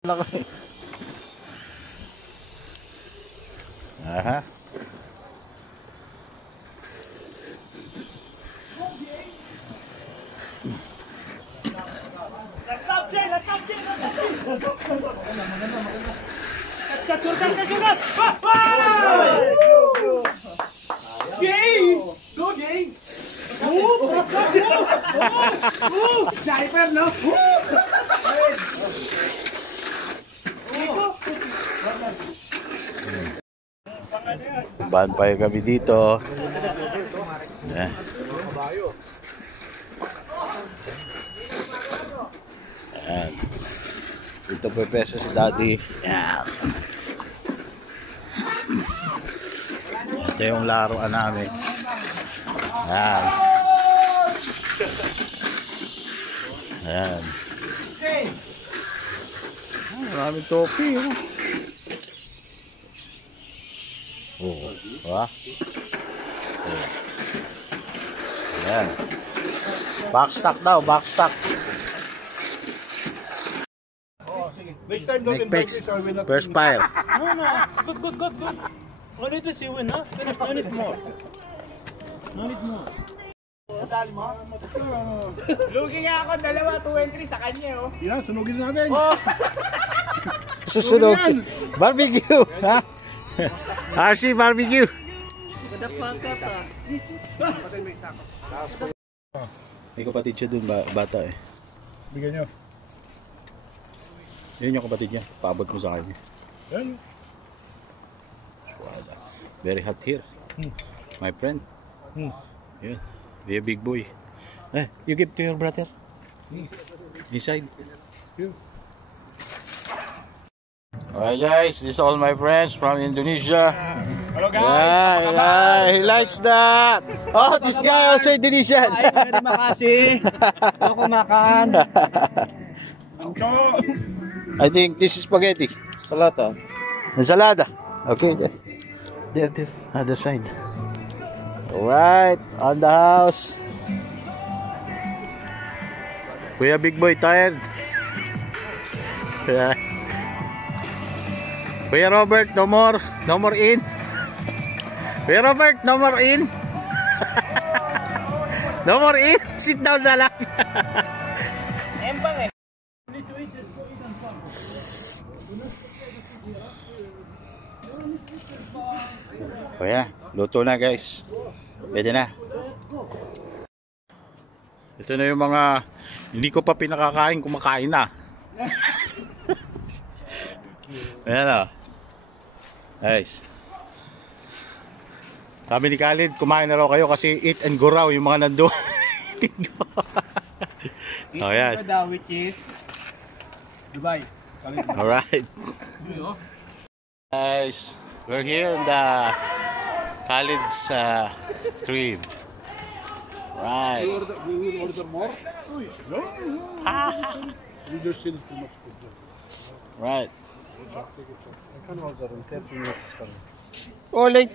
Aha. Bonfire kami dito. Ayan. Ayan. Dito po peso si Daddy. Ayan. Ito yung laruan namin. Ayan. Ayan. Maraming topi. Oh, wah. Oh. Ayan. Backstock daw, backstock. Next time don't invite me so I will not. First fire. No. Good. Only this you win, huh? Finish. No need more. Lugi nga ako, dalawa, 2 and 3 sa kanya, oh. Yan, sunugin natin. Susunod. Barbecue. Ha? RC barbecue. May kapatid siya dun, bata eh. Bigyan nyo. Yun yung kapatid niya. Paabot mo sa kanya. Yan. Very hot here. My friend. Yeah. Be a big boy. You give to your brother. Inside. Yeah. Alright guys, this is all my friends from Indonesia. Hello guys! Yeah, he likes that. Oh, this guy also Indonesian. Terima kasih. Ako makan. I think this is spaghetti. Salata. Ensalada. Okay, there. Other side. Alright, on the house. We are big boy tired. Yeah. Kuya Robert, no more in. Kuya Robert, no more in. No more in. Sit down na lang. Embang eh. Kuya, luto na guys. Pwede na. Ito na yung mga hindi ko pa pinakakain, kumakain na. Ayan o. Guys. Sabi ni Khalid, kumain na raw kayo kasi eat and go raw yung mga nandun. Oh, yan. Which is Dubai. Alright. Guys, we're here in the Khalid's crib. Right. We will order more. We just sell too much food. Right. I can order in 30 minutes. Oh, late.